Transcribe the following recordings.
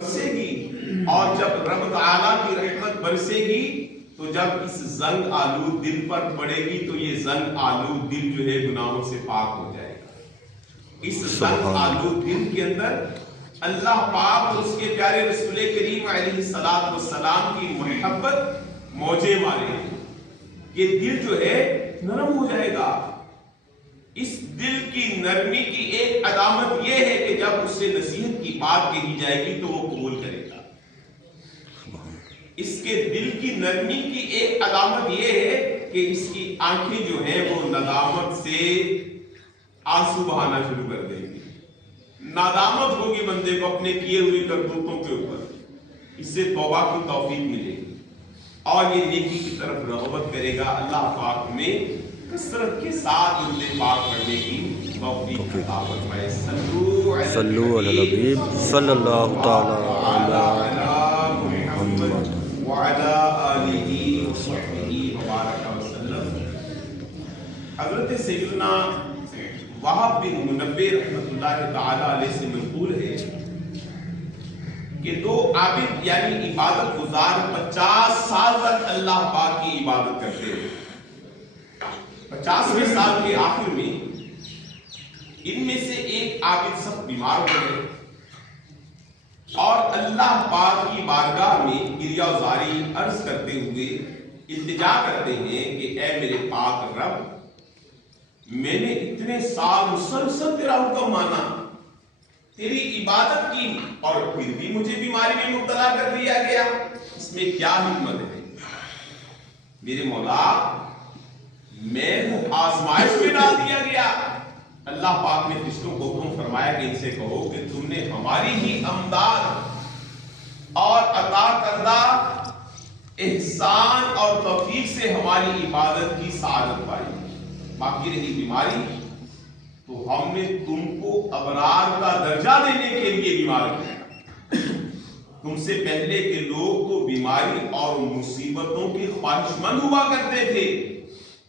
برسے گی، اور جب رب تعالیٰ کی رحمت برسے گی تو جب اس زنگ آلود دل پر پڑے گی تو یہ زنگ آلود دل جو ہے گناہوں سے پاک ہو جائے گا۔ اس زنگ آلود دل کے اندر اللہ پاک اور اس کے پیارے رسول کریم علیہ السلام کی محبت موجیں مارے گی، یہ دل جو ہے نرم ہو جائے گا۔ اس دل کی نرمی کی ایک علامت یہ ہے کہ جب اس سے نصیحت کی بات کہی جائے گی تو وہ قبول کرے گا۔ اس کے دل کی نرمی کی ایک علامت یہ ہے کہ اس کی آنکھیں جو ہیں وہ ندامت سے آنسو بہانا شروع کر دیں گی۔ ندامت ہوگی بندے کو اپنے کیے ہوئے کرتوتوں کے اوپر، اس سے توبہ کی توفیق ملے گی اور یہ نیکی کی طرف رغبت کرے گا۔ اللہ پاک میں کثرت کے ساتھ درود پاک پڑھنے کی توفیق عطا فرمائے۔ صلو علی الحبیب صلی اللہ تعالی علی محمد وعلی آلہ وصحبہ وبارک وسلم۔ حضرت سیدنا وہب بن منبہ رحمۃ اللہ تعالی علیہ سے منقول ہے کہ دو عابد یعنی عبادت گزار 50 سال تک اللہ پاک کی عبادت کرتے ہیں۔ 50ویں سال کے آخر میں ان میں سے ایک عابد سخت بیمار ہو گئے اور اللہ پاک کی بارگاہ میں گریہ زاری عرض کرتے ہوئے التجا کرتے ہیں کہ اے میرے پاک رب، میں نے اتنے سال مسلسل تیرا حکم مانا، تیری عبادت کی، اور پھر بھی مجھے بیماری میں مبتلا کر دیا گیا، اس میں کیا حکمت ہے؟ میرے مولا، میں آزمائش میں ڈال دیا گیا۔ اللہ پاک نے فرشتوں کو حکم فرمایا کہ ان سے کہو کہ تم نے ہماری ہی امداد اور عطا کردہ احسان اور توفیق سے ہماری عبادت کی سعادت پائی، باقی رہی بیماری تو ہم نے تم کو ابرار کا درجہ دینے کے لیے بیمار کیا۔ تم سے پہلے کے لوگ تو بیماری اور مصیبتوں کے خواہش مند ہوا کرتے تھے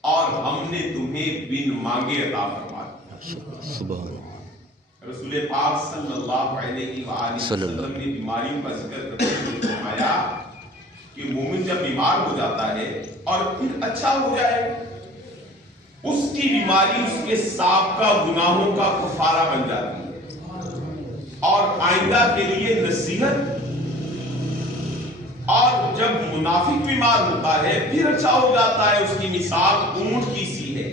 اور ہم نے تمہیں بن مانگے عطا فرما دیا۔ رسول پاک صلی اللہ علیہ وآلہ وسلم نے بیماریوں کا ذکر کرتے ہوئے فرمایا کہ مومن جب بیمار ہو جاتا ہے اور پھر اچھا ہو جائے، اس کی بیماری اس کے سابقہ گناہوں کا کفارہ بن جاتی ہے اور آئندہ کے لیے نصیحت۔ اور جب منافق بیمار ہوتا ہے پھر اچھا ہو جاتا ہے، اس کی مثال اونٹ کی سی ہے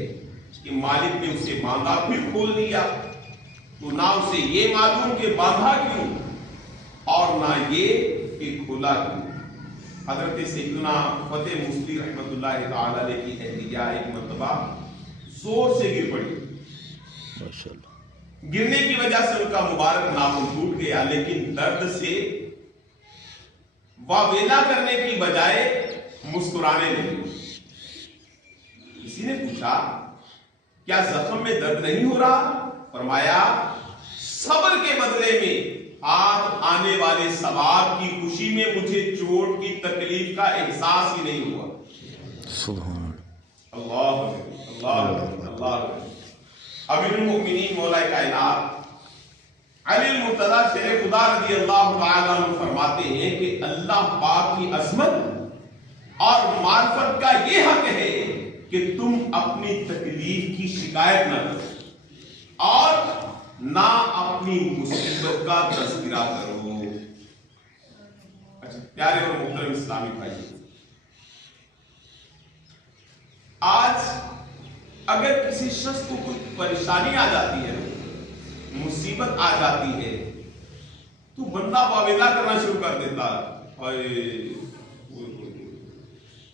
کہ مالک نے اسے باندھا پھر کھول دیا، تو نہ اسے یہ معلوم کہ باندھا کیوں اور نہ یہ کہ کھولا کیوں۔ حضرت سیدنا فتح مصری رحمۃ اللہ تعالی علیہ کی اہلیہ ایک مرتبہ زور سے گر پڑی، گرنے کی وجہ سے ان کا مبارک ناخن ٹوٹ گیا، لیکن درد سے واویلا کرنے کی بجائے مسکرانے لگے۔ کسی نے پوچھا کیا زخم میں درد نہیں ہو رہا؟ فرمایا صبر کے بدلے میں ہاتھ آنے والے ثواب کی خوشی میں مجھے چوٹ کی تکلیف کا احساس ہی نہیں ہوا۔ سبحان اللہ اللہ اللہ۔ امیر المؤمنین مولا کائنات علی المرتضیٰ شیر خدا رضی اللہ تعالیٰ عنہ فرماتے ہیں کہ اللہ پاک کی عظمت اور معرفت کا یہ حق ہے کہ تم اپنی تکلیف کی شکایت نہ کرو اور نہ اپنی مصیبت کا تذکرہ کرو۔ اچھا پیارے اور محترم اسلامی بھائی، آج اگر کسی شخص کو کوئی پریشانی آ جاتی ہے، مصیبت آ جاتی ہے، تو بندہ واویلا کرنا شروع کر دیتا ہے،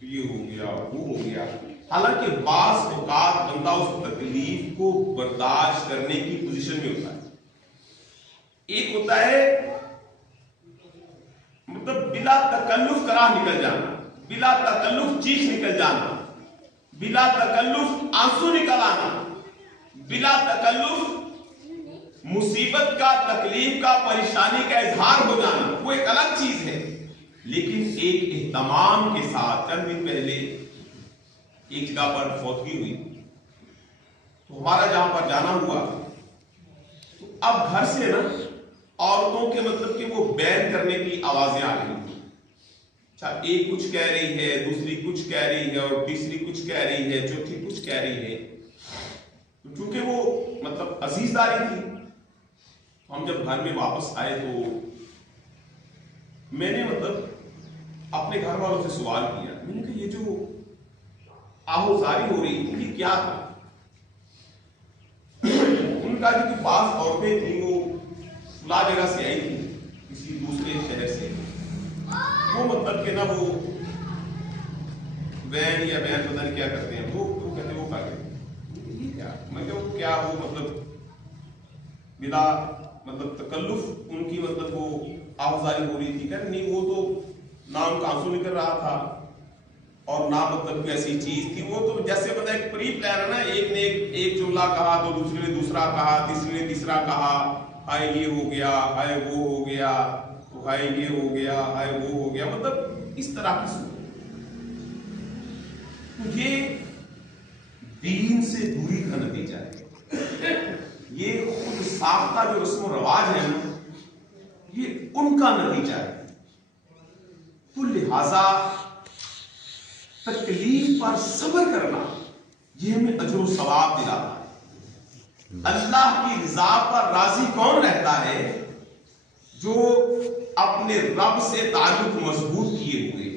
یہ ہو گیا وہ ہو گیا، حالانکہ بعض اوقات بندہ اس تکلیف کو برداشت کرنے کی پوزیشن میں ہوتا ہے۔ ایک ہوتا ہے مطلب بلا تکلف کراہ نکل جانا، بلا تکلف چیخ نکل جانا، بلا تکلف آنسو نکل آنا، بلا تکلف مصیبت کا، تکلیف کا، پریشانی کا اظہار ہو جانا، وہ ایک الگ چیز ہے۔ لیکن ایک اہتمام کے ساتھ چند دن پہلے ایک جگہ پر فوتگی ہوئی تو ہمارا جہاں پر جانا ہوا، تو اب گھر سے نا عورتوں کے مطلب کہ وہ بیان کرنے کی آوازیں آ رہی تھیں. اچھا ایک کچھ کہہ رہی ہے, دوسری کچھ کہہ رہی ہے, اور تیسری کچھ کہہ رہی ہے, چوتھی کچھ کہہ رہی ہے. چونکہ وہ مطلب عزیز داری تھی, ہم جب گھر میں واپس آئے تو میں نے مطلب اپنے گھر والوں سے سوال کیا. میں نے کہا یہ جو آہوزاری ہو رہی تھی یہ کیا تھا؟ ان کا جو بعض عورتیں تھیں وہ فلاں جگہ سے آئی تھی کسی دوسرے شہر سے, وہ مطلب کہ نا وہ وین یا وین پتہ نہیں کیا کرتے ہیں, وہ کہتے وہ کر یہ کیا, میں کہ کیا وہ مطلب بلا مطلب تکلف ان کی مطلب وہ آوازاری ہو رہی تھی. کہ نہیں وہ تو نہ ان کا آنسو نکل رہا تھا اور نہ مطلب ایسی چیز تھی, وہ تو جیسے پتہ ایک پری پلان ہے نا, ایک نے ایک جملہ کہا تو دوسرے نے دوسرا کہا, تیسرے نے تیسرا کہا, ہائے یہ ہو گیا, ہائے وہ ہو گیا, ہائے یہ ہو گیا, ہائے وہ ہو گیا, مطلب اس طرح کی صورت. یہ دین سے دوری کا نتیجہ ہے, یہ خود ساختہ جو رسم و رواج ہے نا یہ ان کا نتیجہ ہے. تو لہذا تکلیف پر صبر کرنا یہ ہمیں اجر و ثواب دلاتا ہے. اللہ کی رضا پر راضی کون رہتا ہے؟ جو اپنے رب سے تعلق مضبوط کیے ہوئے.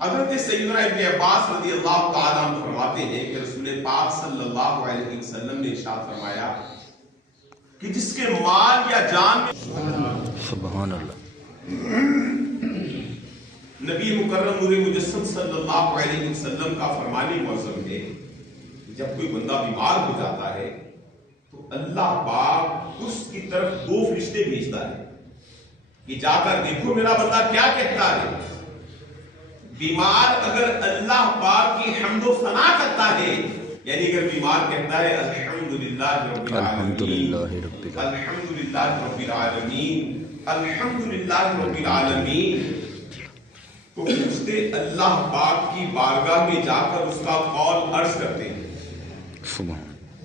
حضرت سیدنا ابن عباس رضی اللہ تعالیٰ عنہ فرماتے ہیں کہ رسول پاک صلی اللہ علیہ وسلم نے ارشاد فرمایا کہ جس کے مال یا جان میں سبحان اللہ, نبی مکرم نور مجسم صلی اللہ علیہ وسلم کا فرمان معظم ہے جب کوئی بندہ بیمار ہو جاتا ہے تو اللہ پاک اس کی طرف 2 فرشتے بھیجتا ہے کہ جا کر دیکھو میرا بندہ کیا کہتا ہے. بیمار اگر اللہ پاک کی حمد و ثنا کرتا ہے, یعنی اگر بیمار کہتا ہے الحمدللہ رب العالمین, الحمدللہ رب العالمین, الحمدللہ رب العالمین, تو فرشتے اللہ پاک کی بارگاہ میں جا کر اس کا قول عرض کرتے ہیں.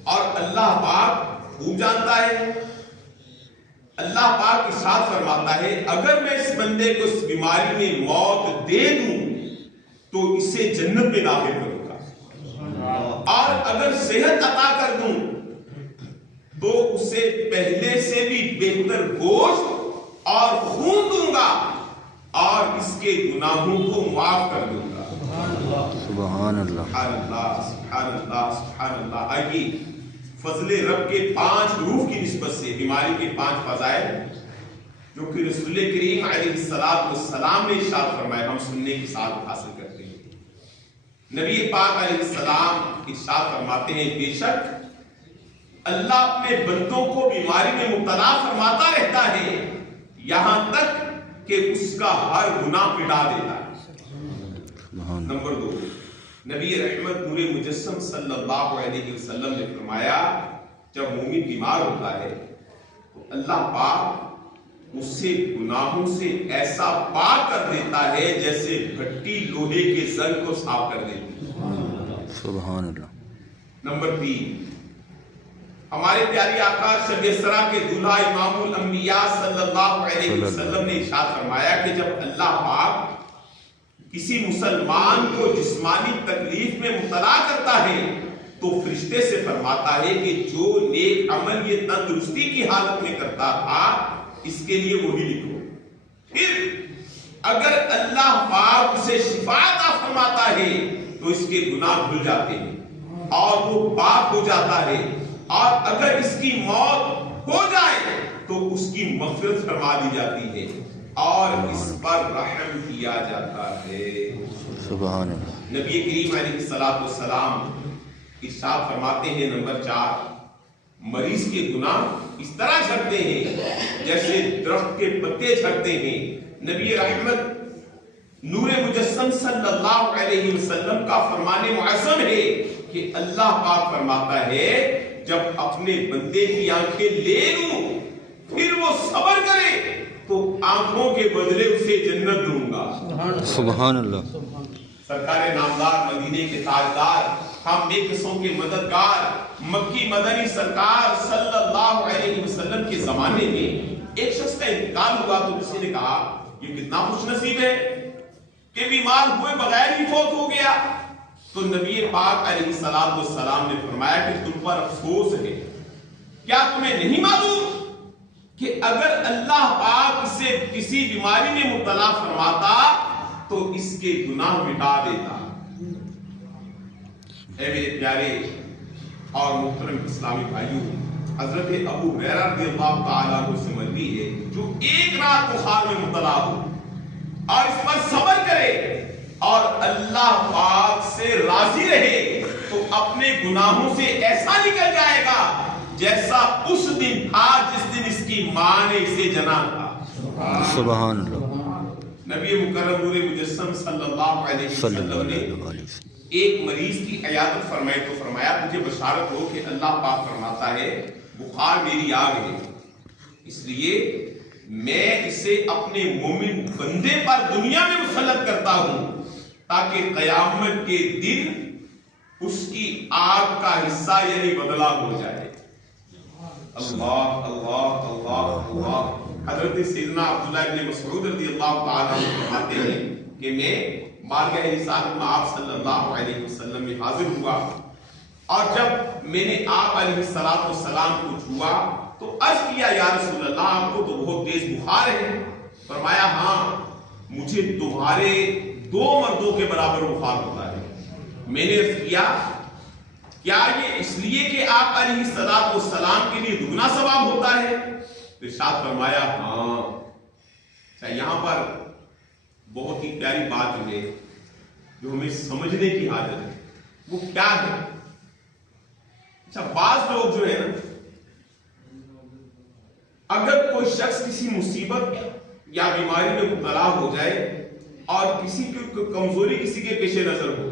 اور اللہ پاک خوب جانتا ہے, اللہ پاک ارشاد فرماتا ہے اگر میں اس بندے کو اس بیماری میں موت دے دوں تو اسے جنت میں داخل کروں گا, اور اگر صحت عطا کر دوں تو اسے پہلے سے بھی بہتر گوشت اور خون دوں گا اور اس کے گناہوں کو معاف کر دوں گا. سبحان اللہ, سبحان اللہ, سبحان اللہ, سبحان اللہ. آئیے فضل رب کے 5 حروف کی نسبت سے بیماری کے 5 فضائل جو کہ رسول کریم علیہ السلام نے ارشاد فرمایا ہم سننے کی سعادت حاصل کرتے ہیں. نبی پاک علیہ السلام ارشاد فرماتے ہیں بے شک اللہ اپنے بندوں کو بیماری میں مبتلا فرماتا رہتا ہے یہاں تک کہ اس کا ہر گناہ مٹا دیتا ہے. نمبر 2, نبی رحمت نور مجسم صلی اللہ علیہ وسلم نے فرمایا جب مومن بیمار ہوتا ہے تو اللہ پاک اسے گناہوں سے ایسا پاک کر دیتا ہے جیسے بھٹی لوہے کے زنگ کو صاف کر دیتی ہے. سبحان اللہ. نمبر 3, ہمارے پیارے آقا شب اسرا کے دولہا امام الانبیاء صلی اللہ علیہ وسلم نے ارشاد فرمایا کہ جب اللہ پاک کسی مسلمان کو جسمانی تکلیف میں مبتلا کرتا ہے تو فرشتے سے فرماتا ہے کہ جو نیک عمل یہ تندرستی کی حالت میں کرتا تھا اس کے لیے وہی لکھو. پھر اگر اللہ پاک اسے شفا عطا فرماتا ہے تو اس کے گناہ دھل جاتے ہیں اور وہ پاک ہو جاتا ہے, اور اگر اس کی موت ہو جائے تو اس کی مغفرت فرما دی جاتی ہے اور اس پر رحم کیا جاتا ہے. سبحان اللہ. نبی کریم علیہ السلام ارشاد فرماتے ہیں نمبر 4, مریض کے گناہ اس طرح جھڑتے ہیں جیسے درخت کے پتے جھڑتے ہیں. نبی رحمت نور مجسم صلی اللہ علیہ وسلم کا فرمان معظم ہے کہ اللہ پاک فرماتا ہے جب اپنے بندے کی آنکھیں لے لوں پھر وہ صبر کرے تو آنکھوں کے بدلے اسے جنت دوں گا. سبحان اللہ. سرکار نامدار مدینے کے تاجدار ہم بے قصوں کے مددگار مکی مدنی سرکار صلی اللہ علیہ وسلم کے زمانے میں ایک شخص کا انتقال ہوا تو کسی نے کہا یہ کتنا خوش نصیب ہے کہ بیمار ہوئے بغیر ہی فوت ہو گیا. تو نبی پاک علیہ السلام نے فرمایا کہ تم پر افسوس ہے، کیا تمہیں نہیں معلوم کہ اگر اللہ پاک اسے کسی بیماری میں مبتلا فرماتا تو اس کے گناہ مٹا دیتا. اے میرے پیارے اور محترم اسلامی بھائیوں، حضرت ابو ہریرہ رضی اللہ تعالیٰ عنہ سے مروی ہے جو ایک رات بخار میں مبتلا ہو اور اس پر صبر کرے اور اللہ پاک سے راضی رہے تو اپنے گناہوں سے ایسا نکل جائے گا جیسا اس دن تھا جس دن اس کی ماں نے اسے جنا تھا. سبحان اللہ. نبی مکرم نور مجسم صلی اللہ علیہ وسلم نے ایک مریض کی عیادت فرمائی تو فرمایا مجھے بشارت ہو کہ اللہ پاک فرماتا ہے بخار میری آگ ہے، اس لیے میں اسے اپنے مومن بندے پر دنیا میں مسلط کرتا ہوں تاکہ قیامت کے دن اس کی آگ کا حصہ یعنی بدلہ ہو جائے. اللہ اللہ اللہ اللہ. حضرت سیدنا عبداللہ ابن مسعود رضی اللہ تعالیٰ عنہ فرماتے ہیں کہ میں بارگاہ رسالت میں آپ صلی اللہ علیہ وسلم میں حاضر ہوا اور جب میں نے آپ علیہ السلام کو چھوا تو عرض کیا یا رسول اللہ آپ کو تو بہت تیز بخار ہے. فرمایا ہاں مجھے تمہارے 2 مردوں کے برابر بخار ہوتا ہے. میں نے عرض کیا کیا یہ اس لیے کہ آپ علیہ السلام کے لیے دگنا ثواب ہوتا ہے؟ ارشاد فرمایا ہاں. یہاں پر بہت ہی پیاری بات جو ہے جو ہمیں سمجھنے کی حاجت ہے وہ کیا ہے. اچھا بعض لوگ جو ہے نا اگر کوئی شخص کسی مصیبت یا بیماری میں مبتلا ہو جائے اور کسی کی کمزوری کسی کے پیش نظر ہو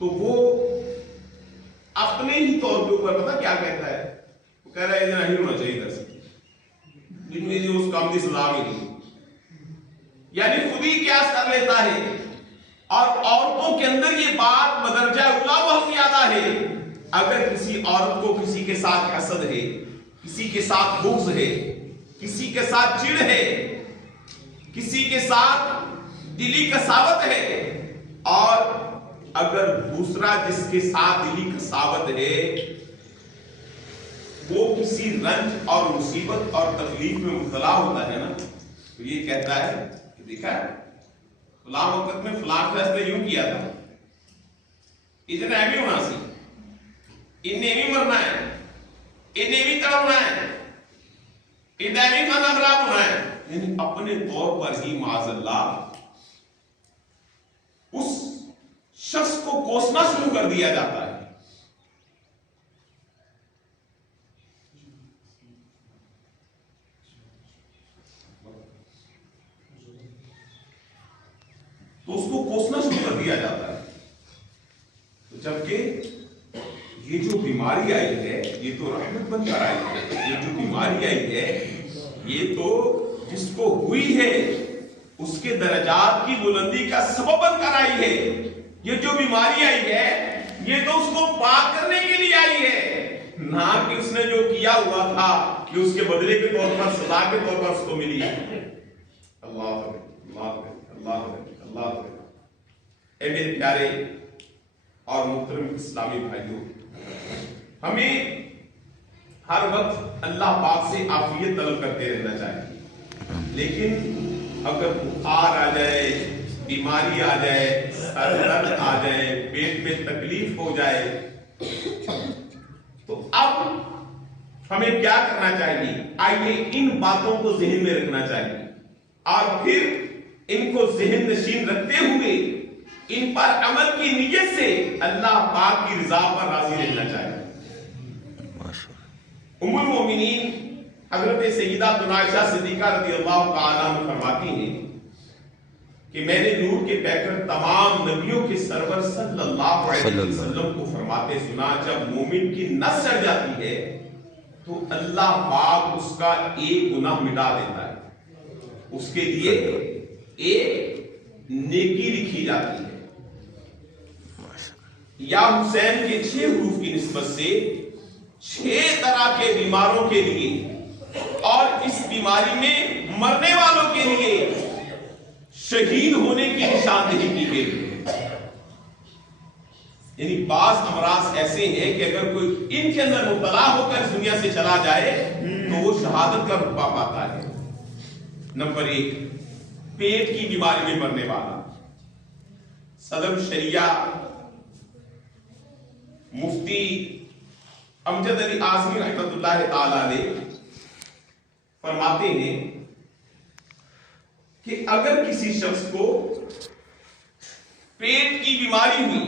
تو وہ اپنے ہی طور کے اوپر پتہ کیا کہتا ہے، وہ کہہ رہا ہے یہ نہیں ہونا چاہیے درس جن میں جو اس کام کی سزا بھی نہیں، یعنی خود ہی قیاس کر لیتا ہے. اور عورتوں کے اندر یہ بات بدرجہ اولا بہت زیادہ ہے. اگر کسی عورت کو کسی کے ساتھ حسد ہے، کسی کے ساتھ بغض ہے، کسی کے ساتھ چڑ ہے، کسی کے ساتھ دلی کساوت ہے، اور اگر دوسرا جس کے ساتھ دلی کساوت ہے وہ کسی رنج اور مصیبت اور تکلیف میں مبتلا ہوتا ہے نا تو یہ کہتا ہے کہ دیکھا ہے فلاں وقت میں فلاں فیصلہ یوں کیا تھا، ادھر ایوی ہونا سی، انہیں بھی مرنا ہے، انہیں بھی تڑپنا ہے، انہیں بھی کھانا خراب ہونا ہے. یعنی اپنے طور پر ہی معاذ اللہ اس شخص کو کوسنا شروع کر دیا جاتا ہے. تو اس کو کوسنا شروع کر دیا جاتا ہے. تو جبکہ یہ جو بیماری آئی ہے یہ تو رحمت بن کر آئی ہے. یہ جو بیماری آئی ہے یہ تو جس کو ہوئی ہے اس کے درجات کی بلندی کا سبب بن کر آئی ہے. یہ جو بیماری آئی ہے یہ تو اس کو پاک کرنے کے لیے آئی ہے، نہ کہ اس نے جو کیا ہوا تھا کہ اس کے بدلے کے طور پر سزا کے طور پر اس کو ملی. اللہ اللہ اللہ اللہ. اے میرے پیارے اور محترم اسلامی بھائیوں، ہمیں ہر وقت اللہ پاک سے عافیت طلب کرتے رہنا چاہیے. لیکن اگر بخار آ جائے، بیماری آ جائے، سر درد آ جائے، پیٹ میں تکلیف ہو جائے تو اب ہمیں کیا کرنا چاہیے؟ آئیے ان باتوں کو ذہن میں رکھنا چاہیے اور پھر ان کو ذہن نشین رکھتے ہوئے ان پر عمل کی نیت سے اللہ پاک کی رضا پر راضی رہنا چاہیے. ام المومنین حضرت سیدہ عائشہ صدیقہ رضی اللہ تعالیٰ عنہ فرماتی ہیں کہ میں نے نور کے پیکر تمام نبیوں کے سرور صلی اللہ علیہ وسلم کو فرماتے سنا جب مومن کی نس چڑھ جاتی ہے تو اللہ پاک اس کا ایک گناہ مٹا دیتا ہے، اس کے لیے ایک نیکی لکھی جاتی ہے. یا حسین کے 6 حروف کی نسبت سے 6 طرح کے بیماروں کے لیے اور اس بیماری میں مرنے والوں کے لیے شہید ہونے کی نشاندہی کی گئی. یعنی بعض امراض ایسے ہیں کہ اگر کوئی ان کے اندر مبتلا ہو کر اس دنیا سے چلا جائے تو وہ شہادت کا رتبہ پاتا ہے. نمبر 1 پیٹ کی بیماری میں مرنے والا. صدر الشریعہ مفتی امجد علی اعظمی رحمۃ اللہ تعالی علیہ فرماتے ہیں کہ اگر کسی شخص کو پیٹ کی بیماری ہوئی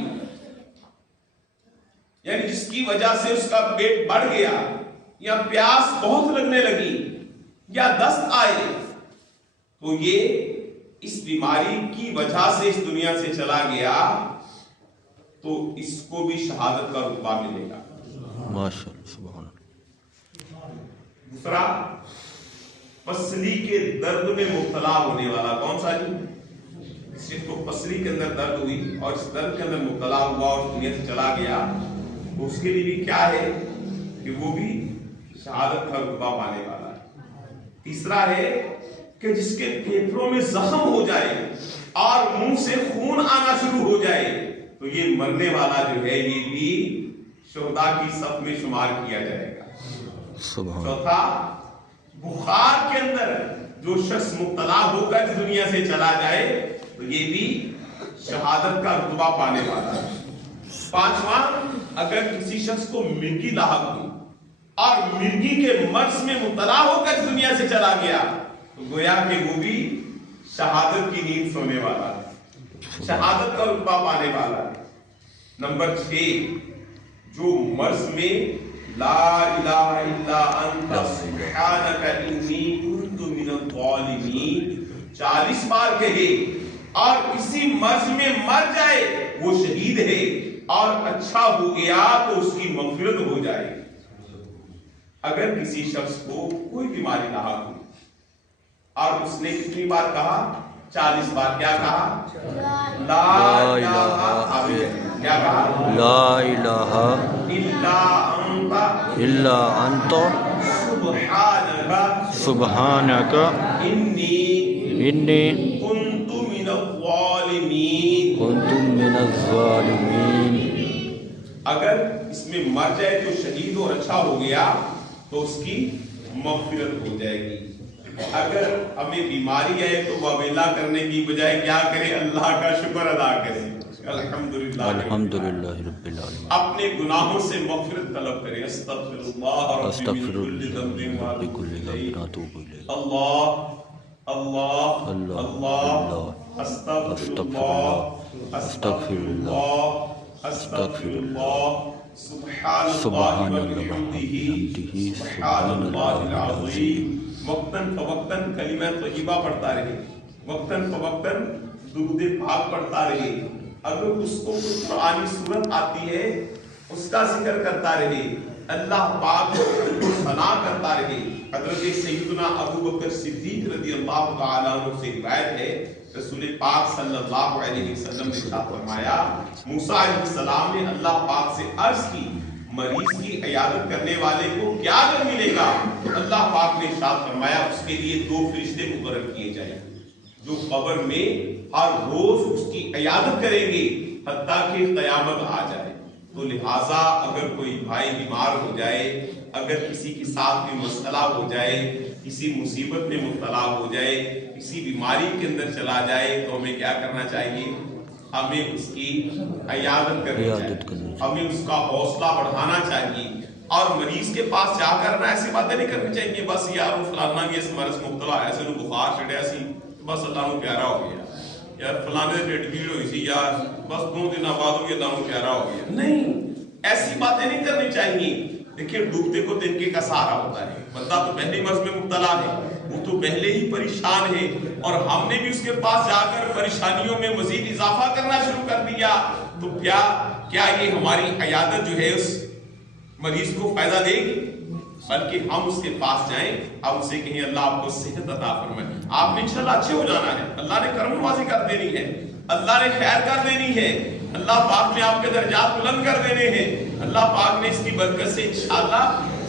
یعنی جس کی وجہ سے اس کا پیٹ بڑھ گیا یا پیاس بہت لگنے لگی یا دست آئے تو یہ اس بیماری کی وجہ سے اس دنیا سے چلا گیا تو اس کو بھی شہادت کا رتبہ ملے گا. ماشاءاللہ سبحان اللہ. دوسرا پسلی کے درد میں مبتلا ہونے والا. کون سا جی؟ جس کو پسلی کے اندر درد ہوئی اور اس درد کے اندر مبتلا ہوا اور اس دنیا سے چلا گیا تو اس کے لیے بھی کیا ہے کہ وہ بھی شہادت کا رتبہ پانے والا ہے. تیسرا ہے کہ جس کے پھیپھڑوں میں زخم ہو جائے اور منہ سے خون آنا شروع ہو جائے تو یہ مرنے والا جو ہے یہ بھی شہداء کی صف میں شمار کیا جائے گا. چوتھا بخار کے اندر جو شخص مبتلا ہو کر اس دنیا سے چلا جائے تو یہ بھی شہادت کا رتبہ پانے والا ہے. پانچواں اگر کسی شخص کو مرگی لاحق ہوئی اور مرگی کے مرض میں مبتلا ہو کر اس دنیا سے چلا گیا تو گویا کہ وہ بھی شہادت کی نیند سونے والا ہے, شہادت کا رتبہ پانے والا ہے. نمبر 6 جو مرض میں لا الہ الا انت سبحانک انی کنت من الظالمین 40 بار کہے اور اسی مرض میں مر جائے وہ شہید ہے اور اچھا ہو گیا تو اس کی مغفرت ہو جائے. اگر کسی شخص کو کوئی بیماری لاحق ہوئی اور اس نے کتنی بار کہا 40 بار کیا کہا لا الہ کیا کہا لا الہ الا انت سبحانک انی کنت من الظالمین. اگر اس میں مر جائے تو شہید اور اچھا ہو گیا تو اس کی مغفرت ہو جائے گی. اگر ہمیں بیماری آئے تو واویلا کرنے کی بجائے کیا کرے اللہ کا شکر ادا کرے الحمدللہ رب العالمین. اپنے گناہوں سے مغفرت طلب کرے استغفر اللہ اللہ اللہ استغفر اللہ استغفر اللہ سبحان اللہ وبحمدہ سبحان اللہ العظیم. وقتاً فوقتاً کلمہ طیبہ پڑھتا رہے, وقتاً فوقتاً درود پاک پڑھتا رہے. اگر اس کو کوئی قرآنی صورت آتی ہے اس کا ذکر کرتا رہے, اللہ پاک کو ثنا کرتا رہے. حضرت سیدنا ابو بکر صدیق رضی اللہ تعالیٰ عنہ سے روایت ہے رسول پاک صلی اللہ علیہ وسلم نے ارشاد فرمایا موسیٰ علیہ السلام نے اللہ پاک سے عرض کی مریض کی عیادت کرنے والے کو کیا اجر ملے گا؟ اللہ پاک نے ارشاد فرمایا اس کے لیے 2 فرشتے مقرر کیے جائیں جو قبر میں ہر روز اس کی عیادت کریں گے حتیٰ کہ قیامت آ جائے. تو لہٰذا اگر کوئی بھائی بیمار ہو جائے, اگر کسی کے ساتھ کوئی مسئلہ ہو جائے, کسی مصیبت میں مبتلا ہو جائے, کسی بیماری کے اندر چلا جائے تو ہمیں کیا کرنا چاہیے؟ ہمیں اس کی عیادت کرنی چاہیے, ہمیں اس کا حوصلہ بڑھانا چاہیے. اور مریض کے پاس جا کر ایسی باتیں نہیں کرنی چاہیے بس یار وہ فلانا بھی اس مرض مبتلا ایسے نو بخار چڑھیا سی بس اللہ نو پیارا ہو گیا, یار فلانے ڈیڈ پیڑ ہوئی سی یار بس 2 دن بعد ہوئی اللہ نو پیارا ہو گیا. نہیں, ایسی باتیں نہیں کرنی چاہیے. دیکھیں ڈوبتے کو تنکے کا سہارا ہوتا ہے. بندہ تو پہلے مرض میں مبتلا ہے, وہ تو پہلے ہی پریشان ہے اور ہم نے بھی اس کے پاس جا کر پریشانیوں میں مزید اضافہ کرنا شروع کر دیا تو کیا یہ ہماری عیادت جو ہے اس مریض کو فائدہ دے گی؟ بلکہ ہم اس کے پاس جائیں, اب اسے کہیں اللہ آپ کو صحت عطا فرمائے, آپ نے انشاءاللہ اچھے ہو جانا ہے, اللہ نے کرم نوازی کر دینی ہے, اللہ نے خیر کر دینی ہے، اللہ پاک نے آپ کے درجات بلند کر دینے ہیں، اللہ پاک نے اس کی برکت سے انشاءاللہ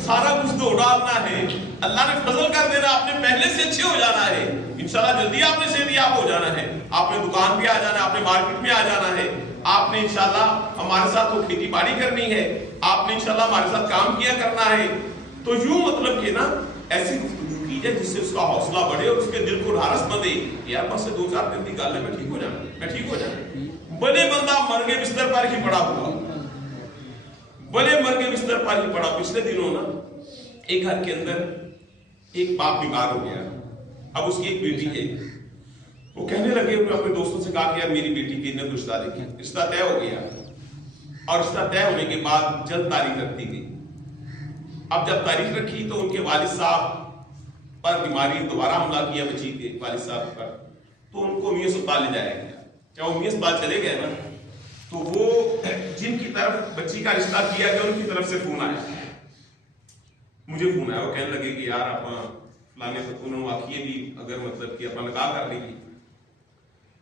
سارا کچھ تو ڈالنا ہے، اللہ نے فضل کر دینا، آپ نے پہلے سے اچھے ہو جانا ہے انشاءاللہ، جلدی آپ نے صحتیاب ہو جانا ہے، آپ نے دکان پہ آ جانا ہے، آپ نے مارکیٹ میں آ جانا ہے، آپ نے انشاءاللہ ہمارے ساتھ وہ کھیتی باڑی کرنی ہے، آپ نے انشاءاللہ ہمارے ساتھ کام کیا کرنا ہے۔ تو یوں مطلب کہ نا ایسی گفتگو کی جائے جس سے اس کا حوصلہ بڑھے اور اس کے دل کو ڈھارس نہ دے، یار بس 2-4 دن کی گل ہے، میں ٹھیک ہو جانا، بڑے بندہ مرگے بستر پر ہی پڑا ہوا، بڑے مرگے بستر پر ہی پڑا۔ پچھلے دنوں نا ایک گھر کے اندر ایک باپ بیمار ہو گیا، اب اس کی ایک بیٹی ہے، وہ کہنے لگے، انہوں نے اپنے دوستوں سے کہا کہ یار میری بیٹی کی انہیں رشتہ دیکھیں، رشتہ طے ہو گیا، اور رشتہ طے ہونے کے بعد جلد تاریخ رکھ دی گئی۔ اب جب تاریخ رکھی تو ان کے والد صاحب پر بیماری دوبارہ حملہ کیا بچی کے والد صاحب پر، تو ان کو امی اسپتال لے جایا گیا۔ جب امی اسپتال چلے گئے نا تو وہ جن کی طرف بچی کا رشتہ کیا گیا ان کی طرف سے فون آیا، مجھے فون آیا، وہ کہنے لگے کہ یار آپ فلانے انہوں واقعی بھی اگر مطلب کہ اپنا نکاح کر لیں گی،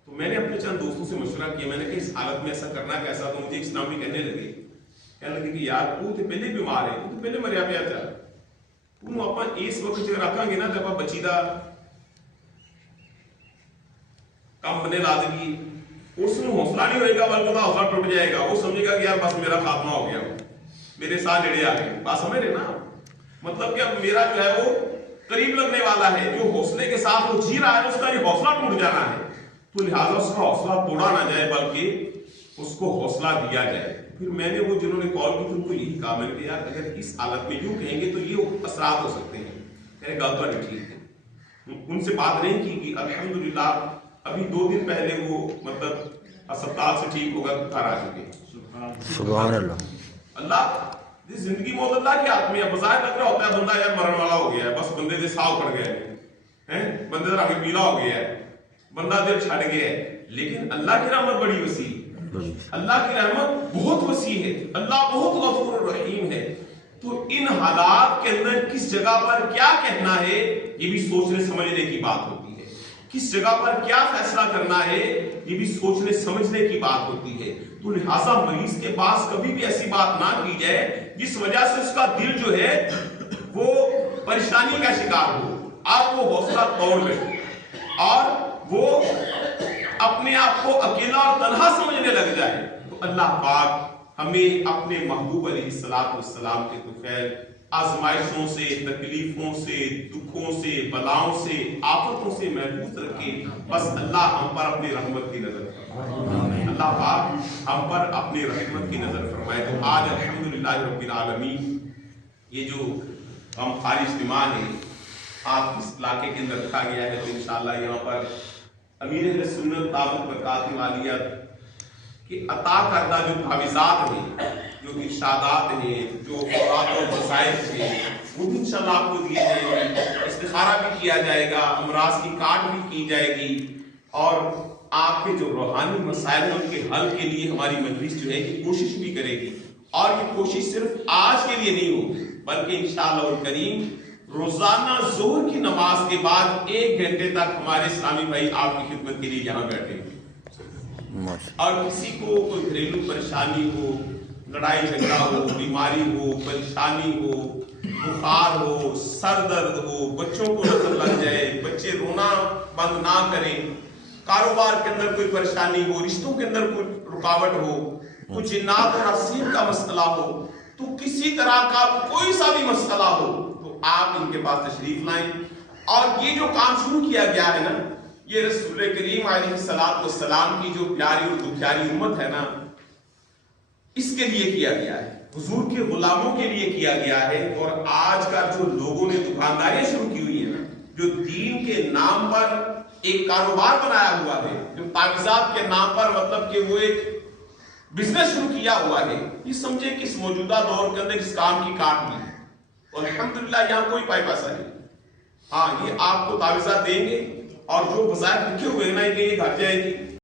تو میں نے اپنے چند دوستوں سے مشورہ کیا، میں نے کہ اس حالت میں ایسا کرنا کیسا، تو مجھے اسلام بھی کہنے لگے کہ یار تو پہلے بیمار ہے، تو پہلے مریا پیا چل، تو اپنا اس وقت جو رکھا گے نا جب آپ بچی دا کم بنے لا دیں، اس میں حوصلہ نہیں ہوئے گا بلکہ وہ حوصلہ ٹوٹ جائے گا، وہ سمجھے گا کہ یار بس میرا خاتمہ ہو گیا، میرے ساتھ جڑے آ گئے، بات سمجھ رہے نا، مطلب کہ اب میرا جو ہے وہ قریب لگنے والا ہے، جو حوصلے کے ساتھ وہ جی رہا ہے اس کا یہ حوصلہ ٹوٹ جانا ہے، تو لہٰذا اس کا حوصلہ توڑا نہ جائے بلکہ اس کو حوصلہ دیا جائے۔ پھر میں نے وہ جنہوں نے کال کی تھی ان کو یہی کہا، میں نے کہا یار اگر اس حالت میں یوں کہیں گے تو یہ اثرات ہو سکتے ہیں، میں نے کہا تو ٹھیک ہے، ان سے بات نہیں کی کہ الحمدللہ ابھی 2 دن پہلے وہ مطلب اسپتال سے ٹھیک ہو کر گھر آ چکے۔ سبحان اللہ، اللہ زندگی موت اللہ کے ہاتھ میں ہے، بظاہر لگ رہا ہوتا ہے بندہ یار مرن والا ہو گیا ہے، بس بندے دے ساہ اکھڑ گئے ہیں، بندے دا رنگ پیلا ہو گیا ہے، بندہ دل چھڑ گیا ہے، لیکن اللہ کی رحمت بڑی وسیع ہے، اللہ کی رحمت بہت وسیع ہے، اللہ بہت غفور رحیم ہے۔ تو ان حالات کے اندر کس جگہ پر کیا کہنا ہے یہ بھی سوچنے سمجھنے کی بات ہوتی ہے، کس جگہ پر کیا فیصلہ کرنا ہے یہ بھی سوچنے سمجھنے کی بات ہوتی ہے۔ تو لہٰذا مریض کے پاس کبھی بھی ایسی بات نہ کی جائے جس وجہ سے اس کا دل جو ہے وہ پریشانی کا شکار ہو اور وہ حوصلہ توڑ بیٹھے اور وہ اپنے آپ کو اکیلا اور تنہا سمجھنے لگ جائے۔ تو اللہ پاک ہمیں اپنے محبوب علیہ السلام کے طفیل آزمائشوں سے، تکلیفوں سے، دکھوں سے، بلاؤں سے، آفتوں سے محفوظ رکھے۔ بس اللہ ہم پر اپنی رحمت کی نظر فرمائے، اللہ پاک ہم پر اپنی رحمت کی نظر فرمائے۔ تو آج الحمدللہ رب العالمین یہ جو ہم خالی اجتماع ہے آپ اس علاقے کے اندر رکھا گیا ہے، تو انشاءاللہ یہاں پر امیر اہل سنت دعوت برکات والیت کہ عطا کردہ جو تعویذات ہیں، جو ارشادات ہیں، جو اوقات اور وسائل ہیں، وہ بھی انشاءاللہ آپ کو دیے جائیں گے، استخارہ بھی کیا جائے گا، امراض کی کاٹ بھی کی جائے گی، اور آپ کے جو روحانی مسائل ہیں ان کے حل کے لیے ہماری مجلس جو ہے کہ کوشش بھی کرے گی، اور یہ کوشش صرف آج کے لیے نہیں ہوگی بلکہ انشاءاللہ الکریم روزانہ ظہر کی نماز کے بعد 1 گھنٹے تک ہمارے اسلامی بھائی آپ کی خدمت کے لیے یہاں بیٹھے ہیں، اور کسی کو کوئی گھریلو پریشانی ہو، لڑائی جھگڑا ہو، بیماری ہو، پریشانی ہو، بخار ہو، سر درد ہو، بچوں کو نظر لگ جائے، بچے رونا بند نہ کریں، کاروبار کے اندر کوئی پریشانی ہو، رشتوں کے اندر کوئی رکاوٹ ہو، کچھ جنات اور حسین کا مسئلہ ہو، تو کسی طرح کا کوئی سا بھی مسئلہ ہو تو آپ ان کے پاس تشریف لائیں۔ اور یہ جو کام شروع کیا گیا ہے نا، یہ رسول کریم علیہ السلام کی جو پیاری اور دکھیاری امت ہے نا، اس کے لیے کیا گیا ہے، حضور کے غلاموں کے لیے کیا گیا ہے۔ اور آج کا جو لوگوں نے دکانداریاں شروع کی ہوئی ہیں نا، جو دین کے نام پر ایک کاروبار بنایا ہوا ہے، جو تعویذات کے نام پر مطلب کہ وہ ایک بزنس شروع کیا ہوا ہے، یہ سمجھے کہ اس موجودہ دور کے اندر اس کام کی کاٹ نہیں ہے، اور الحمدللہ یہاں کوئی پائی پیسہ نہیں۔ ہاں یہ آپ کو تعویذات دیں گے اور جو بظاہر لکھے ہوئے ہیں نا کہ یہ گھٹ جائے گی،